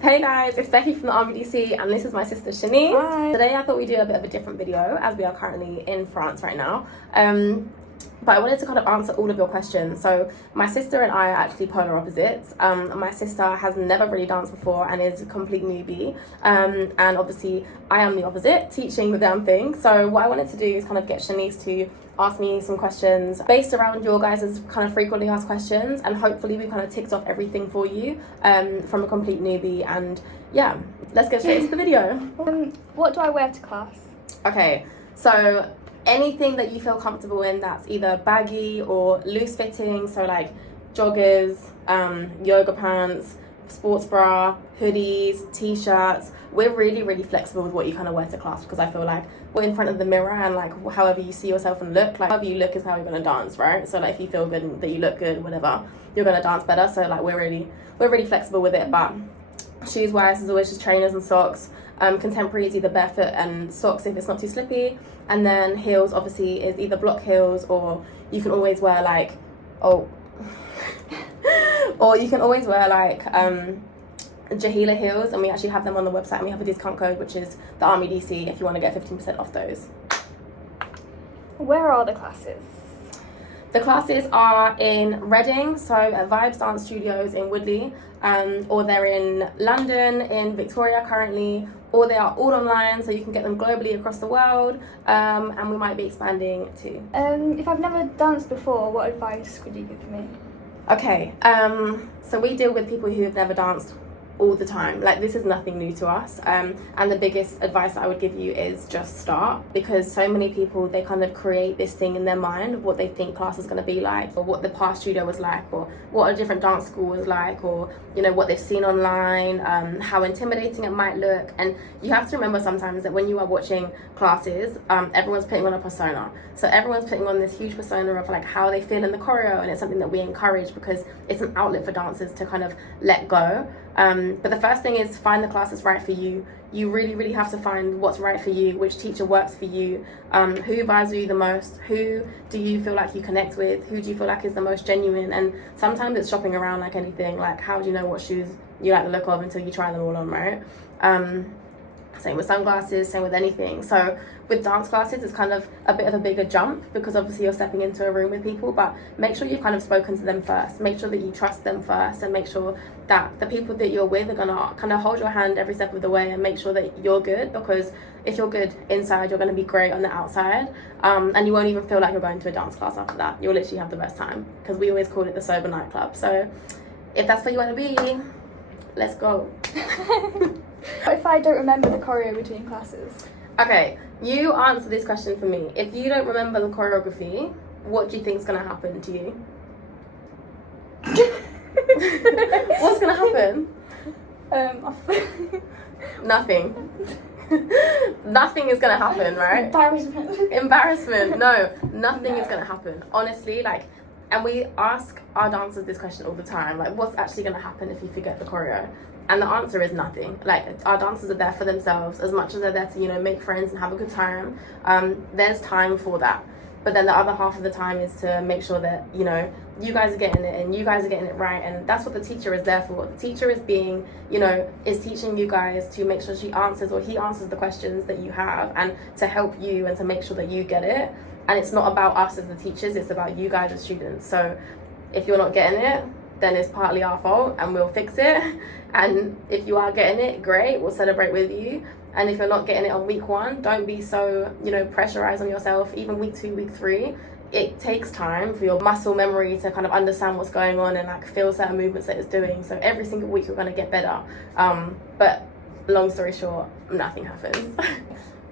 Hey guys, it's Becky from the THEARMYDC and this is my sister Shanice. Hi. Today I thought we'd do a bit of a different video as we are currently in France right now. But I wanted to kind of answer all of your questions. So my sister and I are actually polar opposites. My sister has never really danced before and is a complete newbie. And obviously I am the opposite, teaching the damn thing. So what I wanted to do is kind of get Shanice to ask me some questions based around your guys' kind of frequently asked questions, and hopefully we kind of ticked off everything for you from a complete newbie. And yeah, let's get straight into the video. What do I wear to class? Okay, so anything that you feel comfortable in that's either baggy or loose fitting, so like joggers, yoga pants, sports bra, hoodies, t-shirts. We're really flexible with what you kind of wear to class, because I feel like we're in front of the mirror and like however you see yourself and look, like however you look is how you're going to dance, right? So like if you feel good and that you look good, whatever, you're going to dance better. So like we're really flexible with it. But shoes wise is always just trainers and socks. Contemporary is either barefoot and socks if it's not too slippy, and then heels obviously is either block heels, or you can always wear like Joheela heels, and we actually have them on the website, and we have a discount code which is the THEARMYDC if you want to get 15% off those. Where are the classes? The classes are in Reading, so at Vibes Dance Studios in Woodley, or they're in London, in Victoria currently, or they are all online, so you can get them globally across the world, and we might be expanding too. If I've never danced before, what advice could you give me? Okay, so we deal with people who have never danced all the time. Like, this is nothing new to us, and the biggest advice I would give you is just start, because so many people, they kind of create this thing in their mind of what they think class is going to be like, or what the past studio was like, or what a different dance school was like, or you know what they've seen online, how intimidating it might look. And you have to remember sometimes that when you are watching classes, everyone's putting on a persona, so everyone's putting on this huge persona of like how they feel in the choreo, and it's something that we encourage because it's an outlet for dancers to kind of let go. But the first thing is find the class that's right for you. You really have to find what's right for you, which teacher works for you, who vibes with you the most, who do you feel like you connect with, who do you feel like is the most genuine. And sometimes it's shopping around like anything, like how do you know what shoes you like the look of until you try them all on, right? Same with sunglasses, same with anything. So with dance classes, it's kind of a bit of a bigger jump, because obviously you're stepping into a room with people, but make sure you've kind of spoken to them first. Make sure that you trust them first, and make sure that the people that you're with are gonna kind of hold your hand every step of the way and make sure that you're good, because if you're good inside, you're gonna be great on the outside, and you won't even feel like you're going to a dance class after that. You'll literally have the best time, because we always call it the sober nightclub. So if that's where you want to be, let's go. What if I don't remember the choreo between classes? Okay, you answer this question for me. If you don't remember the choreography, what do you think is going to happen to you? What's going to happen? Nothing. Nothing is going to happen, right? Embarrassment. No, nothing is going to happen. Honestly, like, and we ask our dancers this question all the time, like, what's actually going to happen if you forget the choreo? And the answer is nothing. Like, our dancers are there for themselves as much as they're there to, you know, make friends and have a good time. There's time for that. But then the other half of the time is to make sure that, you know, you guys are getting it and you guys are getting it right. And that's what the teacher is there for. The teacher is being, you know, is teaching you guys to make sure she answers, or he answers the questions that you have, and to help you and to make sure that you get it. And it's not about us as the teachers, it's about you guys as students. So if you're not getting it, then it's partly our fault and we'll fix it. And if you are getting it, great, we'll celebrate with you. And if you're not getting it on week 1, don't be so, you know, pressurized on yourself. Even week 2, week 3, it takes time for your muscle memory to kind of understand what's going on and like feel certain movements that it's doing. So every single week you're going to get better. But long story short, nothing happens.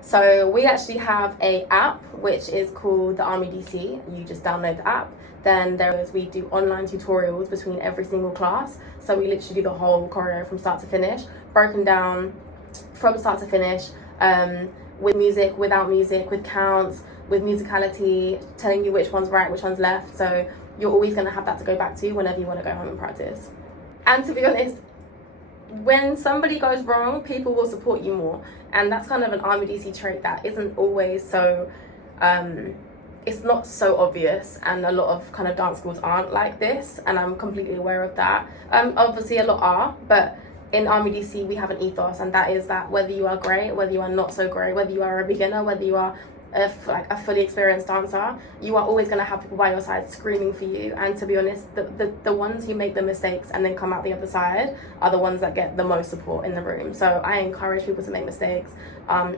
So we actually have a app which is called the THEARMYDC. You just download the app. Then we do online tutorials between every single class. So we literally do the whole choreo from start to finish, broken down from start to finish, with music, without music, with counts, with musicality, telling you which one's right, which one's left. So you're always going to have that to go back to whenever you want to go home and practice. And to be honest, when somebody goes wrong, people will support you more. And that's kind of an THEARMYDC trait that isn't always so, it's not so obvious, and a lot of kind of dance schools aren't like this, and I'm completely aware of that. Obviously a lot are, but in THEARMYDC we have an ethos, and that is that whether you are great, whether you are not so great, whether you are a beginner, whether you are a fully experienced dancer, you are always going to have people by your side screaming for you. And to be honest, the ones who make the mistakes and then come out the other side are the ones that get the most support in the room. So I encourage people to make mistakes.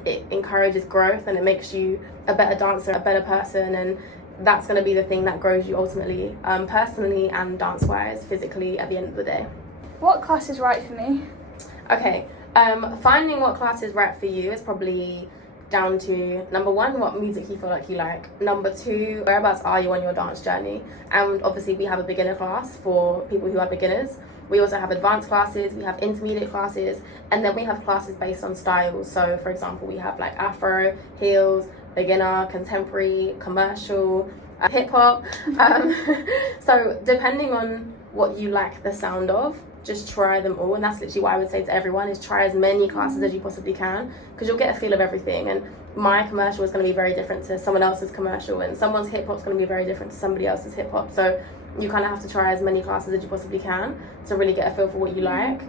It encourages growth, and it makes you a better dancer, a better person, and that's going to be the thing that grows you ultimately, personally and dance wise, physically, at the end of the day. What class is right for me? Okay, finding what class is right for you is probably down to, number one, what music you feel like you like. Number two, whereabouts are you on your dance journey? And obviously we have a beginner class for people who are beginners. We also have advanced classes, we have intermediate classes, and then we have classes based on styles. So for example, we have like Afro, heels, beginner, contemporary, commercial, hip hop. So depending on what you like the sound of, just try them all. And that's literally what I would say to everyone, is try as many classes as you possibly can, because you'll get a feel of everything. And my commercial is going to be very different to someone else's commercial, and someone's hip hop is going to be very different to somebody else's hip hop. So you kind of have to try as many classes as you possibly can to really get a feel for what you like.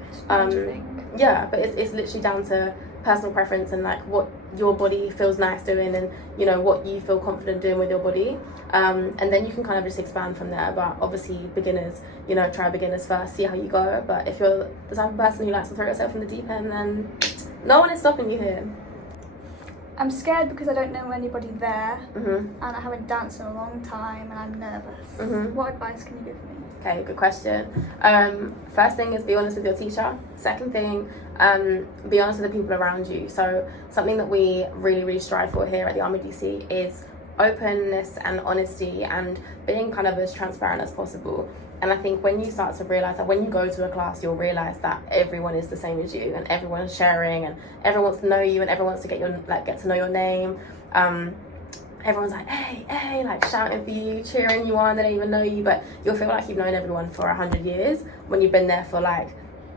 Yeah, but it's literally down to personal preference and like what your body feels nice doing, and you know what you feel confident doing with your body, and then you can kind of just expand from there. But obviously beginners, you know, try beginners first, see how you go. But if you're the type of person who likes to throw yourself in the deep end, then no one is stopping you here. I'm scared because I don't know anybody there, and I haven't danced in a long time, and I'm nervous. What advice can you give me? Okay, good question. First thing is be honest with your teacher. Second thing, be honest with the people around you. So something that we really strive for here at the THEARMYDC is openness and honesty, and being kind of as transparent as possible. And I think when you start to realize that when you go to a class, you'll realize that everyone is the same as you, and everyone's sharing, and everyone wants to know you, and everyone wants to get to know your name. Everyone's like, hey, like shouting for you, cheering you on. They don't even know you, but you'll feel like you've known everyone for 100 years when you've been there for like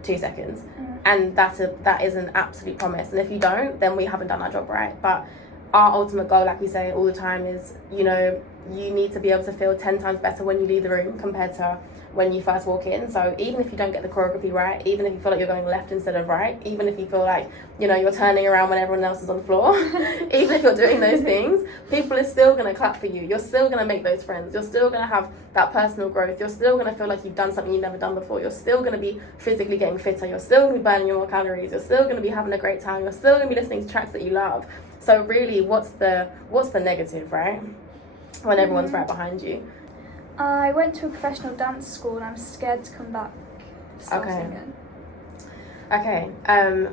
2 seconds. And that is an absolute promise. And if you don't, then we haven't done our job right. But our ultimate goal, like we say all the time, is, you know, you need to be able to feel 10 times better when you leave the room compared to when you first walk in. So even if you don't get the choreography right, even if you feel like you're going left instead of right, even if you feel like, you know, you're turning around when everyone else is on the floor, even if you're doing those things, people are still going to clap for you. You're still going to make those friends. You're still going to have that personal growth. You're still going to feel like you've done something you've never done before. You're still going to be physically getting fitter. You're still going to be burning more calories. You're still going to be having a great time. You're still going to be listening to tracks that you love. So really, what's the negative, right? When everyone's right behind you. I went to a professional dance school, and I'm scared to come back singing. Okay,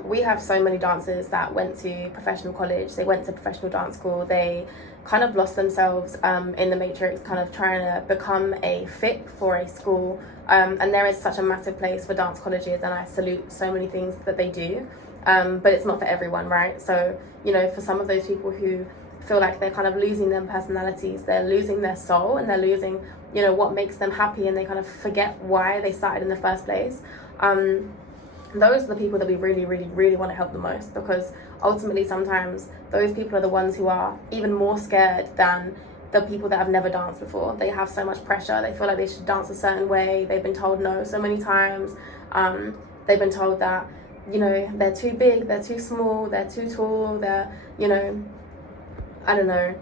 we have so many dancers that went to professional college, they went to professional dance school, they kind of lost themselves in the matrix, kind of trying to become a fit for a school, and there is such a massive place for dance colleges, and I salute so many things that they do, but it's not for everyone, right? So, you know, for some of those people who feel like they're kind of losing their personalities, they're losing their soul, and they're losing, you know, what makes them happy, and they kind of forget why they started in the first place. Those are the people that we really want to help the most, because ultimately sometimes those people are the ones who are even more scared than the people that have never danced before. They have so much pressure, they feel like they should dance a certain way, they've been told no so many times, they've been told that, you know, they're too big, they're too small, they're too tall, they're, you know, I don't know,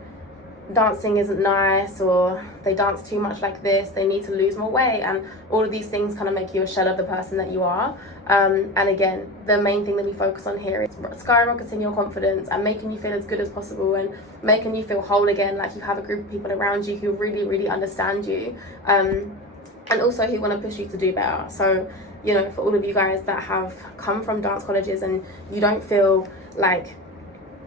dancing isn't nice, or they dance too much like this, they need to lose more weight, and all of these things kind of make you a shell of the person that you are. And again, the main thing that we focus on here is skyrocketing your confidence and making you feel as good as possible, and making you feel whole again, like you have a group of people around you who really understand you, and also who want to push you to do better. So, you know, for all of you guys that have come from dance colleges and you don't feel like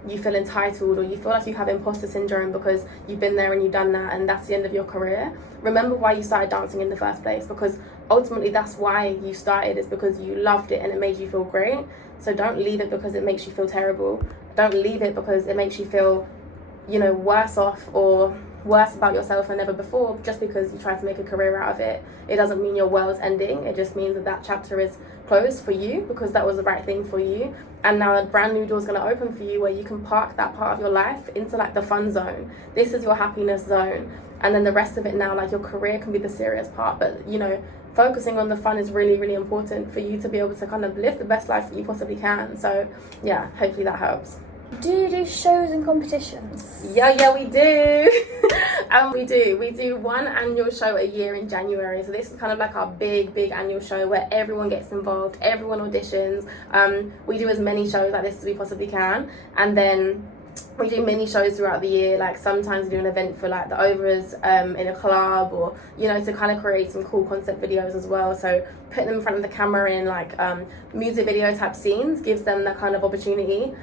you feel entitled, or you feel like you have imposter syndrome because you've been there and you've done that and that's the end of your career, remember why you started dancing in the first place, because ultimately that's why you started, is because you loved it and it made you feel great. So don't leave it because it makes you feel terrible. Don't leave it because it makes you feel, you know, worse off or worse about yourself than ever before, just because you try to make a career out of it. It doesn't mean your world's ending. It just means that that chapter is closed for you because that was the right thing for you, and now a brand new door is going to open for you where you can park that part of your life into like the fun zone. This is your happiness zone, and then the rest of it now, like your career can be the serious part, but you know, focusing on the fun is really, really important for you to be able to kind of live the best life that you possibly can. So yeah, hopefully that helps. Do you do shows and competitions? Yeah, we do. We do one annual show a year in January. So this is kind of like our big annual show where everyone gets involved, everyone auditions. We do as many shows like this as we possibly can, and then we do mini shows throughout the year. Like sometimes we do an event for like the overs in a club, or you know, to kind of create some cool concept videos as well. So putting them in front of the camera in like music video type scenes gives them that kind of opportunity.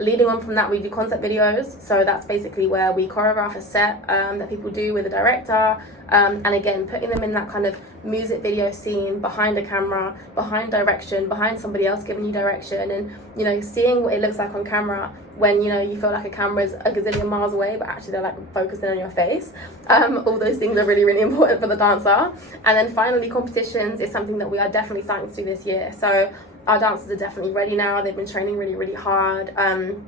Leading on from that, we do concept videos. So that's basically where we choreograph a set that people do with a director, and again putting them in that kind of music video scene behind a camera, behind direction, behind somebody else giving you direction, and you know, seeing what it looks like on camera when you know you feel like a camera is a gazillion miles away but actually they're like focusing on your face. All those things are really, really important for the dancer. And then finally, competitions is something that we are definitely starting to do this year. So our dancers are definitely ready now. They've been training really, really hard. And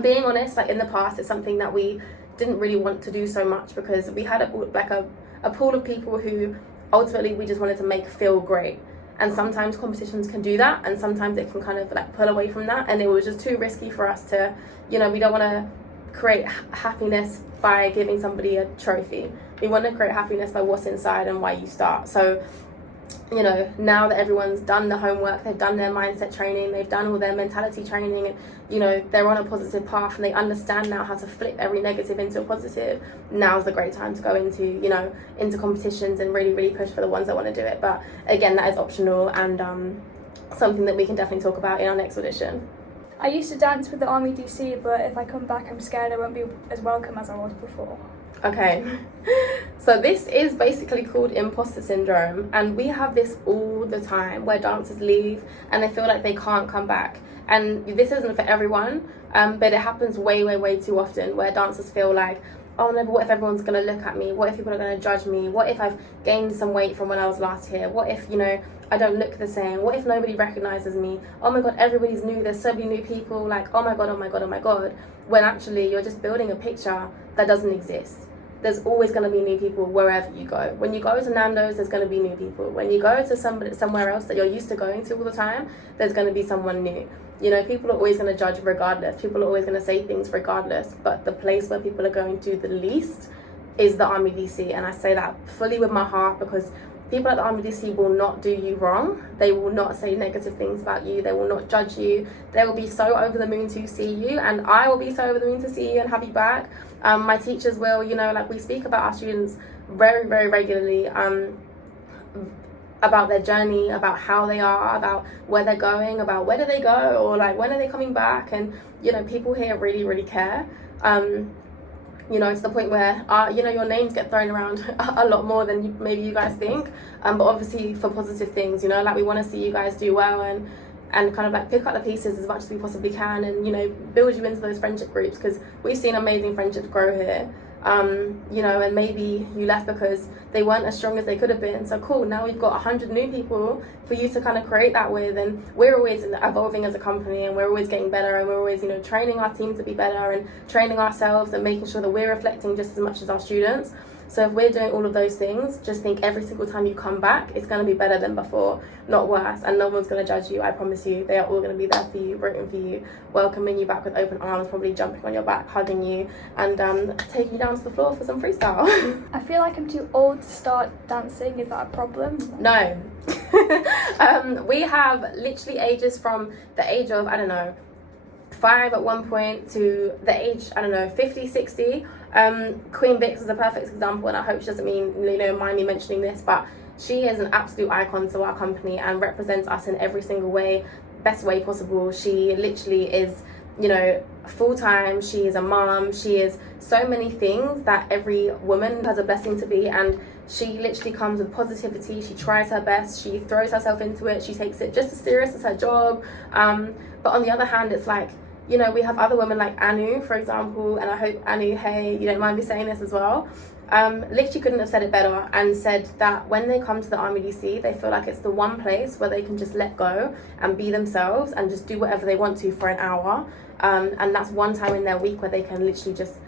being honest, like in the past, it's something that we didn't really want to do so much because we had a pool of people who ultimately we just wanted to make feel great. And sometimes competitions can do that, and sometimes it can kind of like pull away from that. And it was just too risky for us to, you know, we don't want to create happiness by giving somebody a trophy. We want to create happiness by what's inside and why you start. So you know, now that everyone's done the homework, they've done their mindset training, they've done all their mentality training, and you know, they're on a positive path and they understand now how to flip every negative into a positive, now's the great time to go into, you know, into competitions and really, really push for the ones that want to do it. But again, that is optional and something that we can definitely talk about in our next audition. I used to dance with the THEARMYDC, but if I come back, I'm scared I won't be as welcome as I was before. Okay, so this is basically called imposter syndrome, and we have this all the time where dancers leave and they feel like they can't come back. And this isn't for everyone, but it happens way too often where dancers feel like, oh no, but what if everyone's going to look at me? What if people are going to judge me? What if I've gained some weight from when I was last here? What if, you know, I don't look the same? What if nobody recognizes me? Oh my god, everybody's new, there's so many new people, like oh my god, when actually you're just building a picture that doesn't exist. There's always going to be new people wherever you go. When you go to Nando's, there's going to be new people. When you go to somewhere else that you're used to going to all the time, there's going to be someone new. You know, people are always going to judge regardless. People are always going to say things regardless. But the place where people are going to the least is the THEARMYDC. And I say that fully with my heart because people at the THEARMYDC will not do you wrong. They will not say negative things about you. They will not judge you. They will be so over the moon to see you, and I will be so over the moon to see you and have you back. My teachers will, you know, like we speak about our students very regularly, about their journey, about how they are, about where they're going, about where do they go, or like when are they coming back. And you know, people here really care. You know, to the point where you know, your names get thrown around a lot more than maybe you guys think, but obviously for positive things. You know, like we want to see you guys do well and kind of like pick up the pieces as much as we possibly can, and you know, build you into those friendship groups, because we've seen amazing friendships grow here. You know, and maybe you left because they weren't as strong as they could have been. So cool, now we've got 100 new people for you to kind of create that with, and we're always evolving as a company, and we're always getting better, and we're always, you know, training our team to be better and training ourselves and making sure that we're reflecting just as much as our students. So if we're doing all of those things, just think every single time you come back, it's going to be better than before, not worse. And no one's going to judge you, I promise you. They are all going to be there for you, rooting for you, welcoming you back with open arms, probably jumping on your back, hugging you, and taking you down to the floor for some freestyle. I feel like I'm too old to start dancing. Is that a problem? No. We have literally ages from the age of, I don't know, 5 at one point to the age, I don't know, 50, 60. Queen Vix is a perfect example, and I hope she doesn't mind me mentioning this, but she is an absolute icon to our company and represents us in every single way, best way possible. She literally is, you know, full-time. She is a mom. She is so many things that every woman has a blessing to be, and she literally comes with positivity. She tries her best. She throws herself into it. She takes it just as serious as her job. But on the other hand, it's like, you know, we have other women like Anu, for example, and I hope Anu, hey, you don't mind me saying this as well, literally couldn't have said it better, and said that when they come to the THEARMYDC, they feel like it's the one place where they can just let go and be themselves and just do whatever they want to for an hour, and that's one time in their week where they can literally just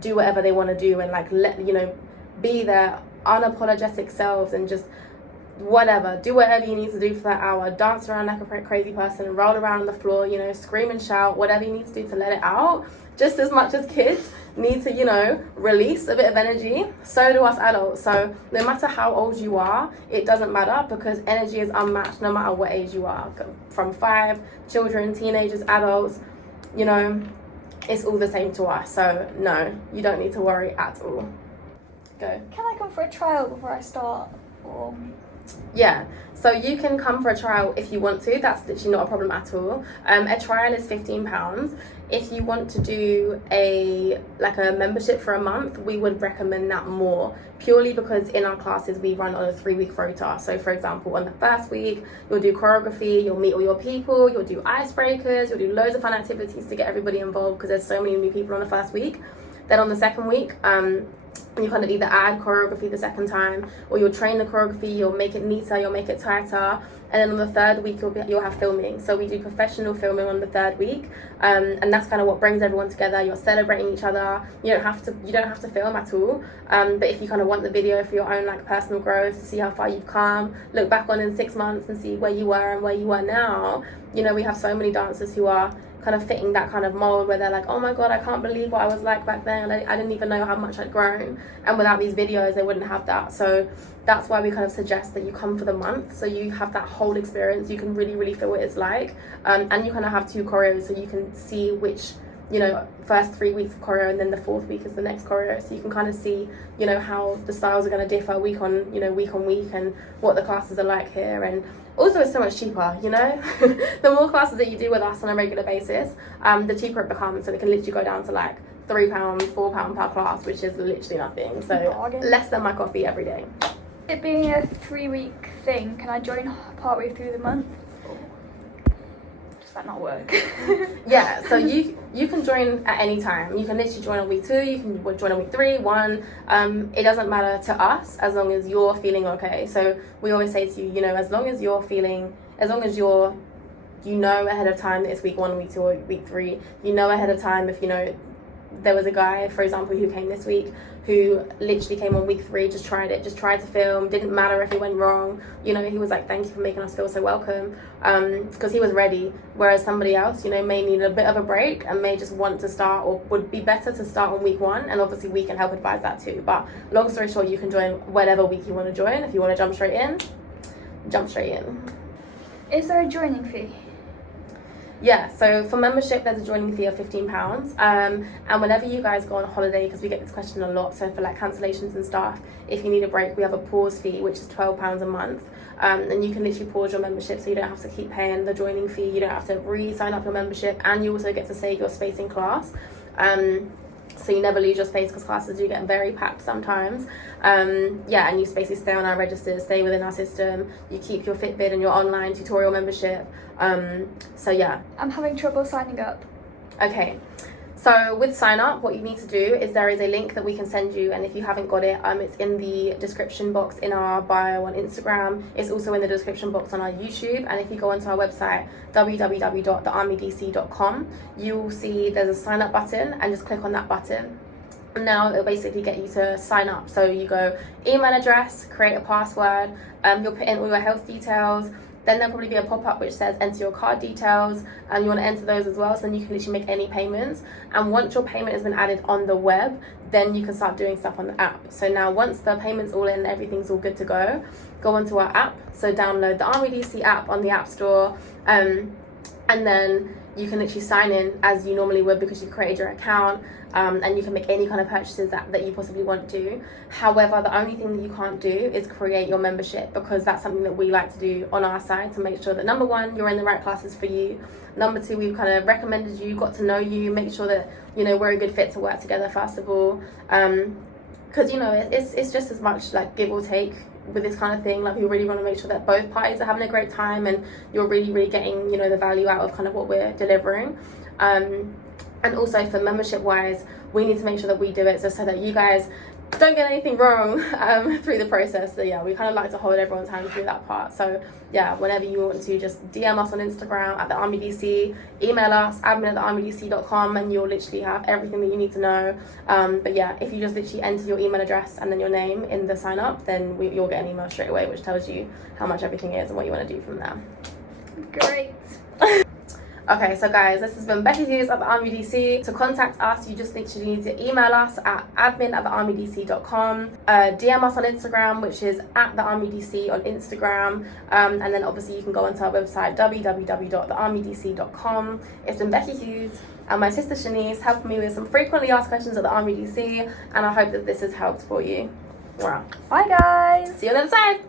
do whatever they want to do and like let, you know, be their unapologetic selves and just whatever, do whatever you need to do for that hour, dance around like a crazy person, roll around on the floor, you know, scream and shout, whatever you need to do to let it out. Just as much as kids need to, you know, release a bit of energy, so do us adults. So no matter how old you are, it doesn't matter, because energy is unmatched no matter what age you are. From 5, children, teenagers, adults, you know, it's all the same to us. So no, you don't need to worry at all. Go. Can I come for a trial before I start? Or... Yeah, so you can come for a trial if you want to. That's literally not a problem at all. A trial is £15. If you want to do a membership for a month, we would recommend that more, purely because in our classes we run on a 3-week rota. So for example, on the first week you'll do choreography, you'll meet all your people, you'll do icebreakers, you'll do loads of fun activities to get everybody involved, because there's so many new people on the first week. Then on the second week, you kind of either add choreography the second time, or you'll train the choreography, you'll make it neater, you'll make it tighter, and then on the third week you'll have filming. So we do professional filming on the third week, and that's kind of what brings everyone together. You're celebrating each other. You don't have to film at all, but if you kind of want the video for your own like personal growth, to see how far you've come, look back on in 6 months and see where you were and where you are now. You know, we have so many dancers who are kind of fitting that kind of mold, where they're like, oh my god, I can't believe what I was like back then, I didn't even know how much I'd grown, and without these videos they wouldn't have that. So that's why we kind of suggest that you come for the month, so you have that whole experience, you can really feel what it's like, and you kind of have 2 choreos, so you can see which, you know, first 3 weeks of choreo, and then the 4th week is the next choreo, so you can kind of see, you know, how the styles are going to differ week on week, and what the classes are like here. And also it's so much cheaper, you know. The more classes that you do with us on a regular basis, the cheaper it becomes. So it can literally go down to like £3, £4 per class, which is literally nothing. So less than my coffee every day. It being a 3-week thing, can I join partway through the month? Does that not work? Yeah, so you can join at any time. You can literally join on week 2, you can join on week 3, 1. It doesn't matter to us as long as you're feeling okay. So we always say to you, you know, as long as you're you know ahead of time that it's week 1, week 2, or week 3, you know ahead of time if, you know, there was a guy, for example, who came this week, who literally came on week 3, just tried to film, didn't matter if it went wrong, you know, he was like, thank you for making us feel so welcome, because he was ready. Whereas somebody else, you know, may need a bit of a break and may just want to start, or would be better to start on week 1, and obviously we can help advise that too. But long story short, you can join whatever week you want to join. If you want to jump straight in. Is there a joining fee? Yeah, so for membership there's a joining fee of £15, and whenever you guys go on holiday, because we get this question a lot, so for like cancellations and stuff, if you need a break, we have a pause fee, which is £12 a month, and you can literally pause your membership, so you don't have to keep paying the joining fee, you don't have to re-sign up your membership, and you also get to save your space in class. So you never lose your space, because classes do get very packed sometimes. Yeah, and you basically stay on our registers, stay within our system, you keep your Fitbit and your online tutorial membership. So yeah. I'm having trouble signing up. Okay, so with sign up, what you need to do is there is a link that we can send you, and if you haven't got it, it's in the description box in our bio on Instagram. It's also in the description box on our YouTube, and if you go onto our website www.thearmydc.com, you'll see there's a sign up button, and just click on that button. Now it'll basically get you to sign up. So you go email address, create a password, you'll put in all your health details. Then there'll probably be a pop-up which says enter your card details, and you want to enter those as well, so then you can literally make any payments. And once your payment has been added on the web, then you can start doing stuff on the app. So now once the payment's all in, everything's all good to go onto our app. So download the THEARMYDC app on the App Store, and then you can literally sign in as you normally would, because you created your account, and you can make any kind of purchases that you possibly want to. However, the only thing that you can't do is create your membership, because that's something that we like to do on our side to make sure that, number 1, you're in the right classes for you, number 2, we've kind of recommended you, got to know you, make sure that, you know, we're a good fit to work together first of all, because, you know, it's just as much like give or take with this kind of thing. Like, we really want to make sure that both parties are having a great time, and you're really getting, you know, the value out of kind of what we're delivering. And also for membership wise, we need to make sure that we do it so that you guys don't get anything wrong through the process. So yeah, we kind of like to hold everyone's hand through that part. So yeah, whenever you want to, just DM us on Instagram at @TheArmyDC, email us admin@thearmydc.com, and you'll literally have everything that you need to know. But yeah, if you just literally enter your email address and then your name in the sign up, then you'll get an email straight away which tells you how much everything is and what you want to do from there. Great. Okay, so guys, this has been Beckie Hughes at the Army DC. To contact us, you just literally need to email us at admin@thearmydc.com, DM us on Instagram, which is @thearmydc on Instagram, and then obviously you can go onto our website www.thearmydc.com. It's been Beckie Hughes and my sister Shanice helping me with some frequently asked questions at the Army DC, and I hope that this has helped for you. Wow. Bye guys. See you on the other side.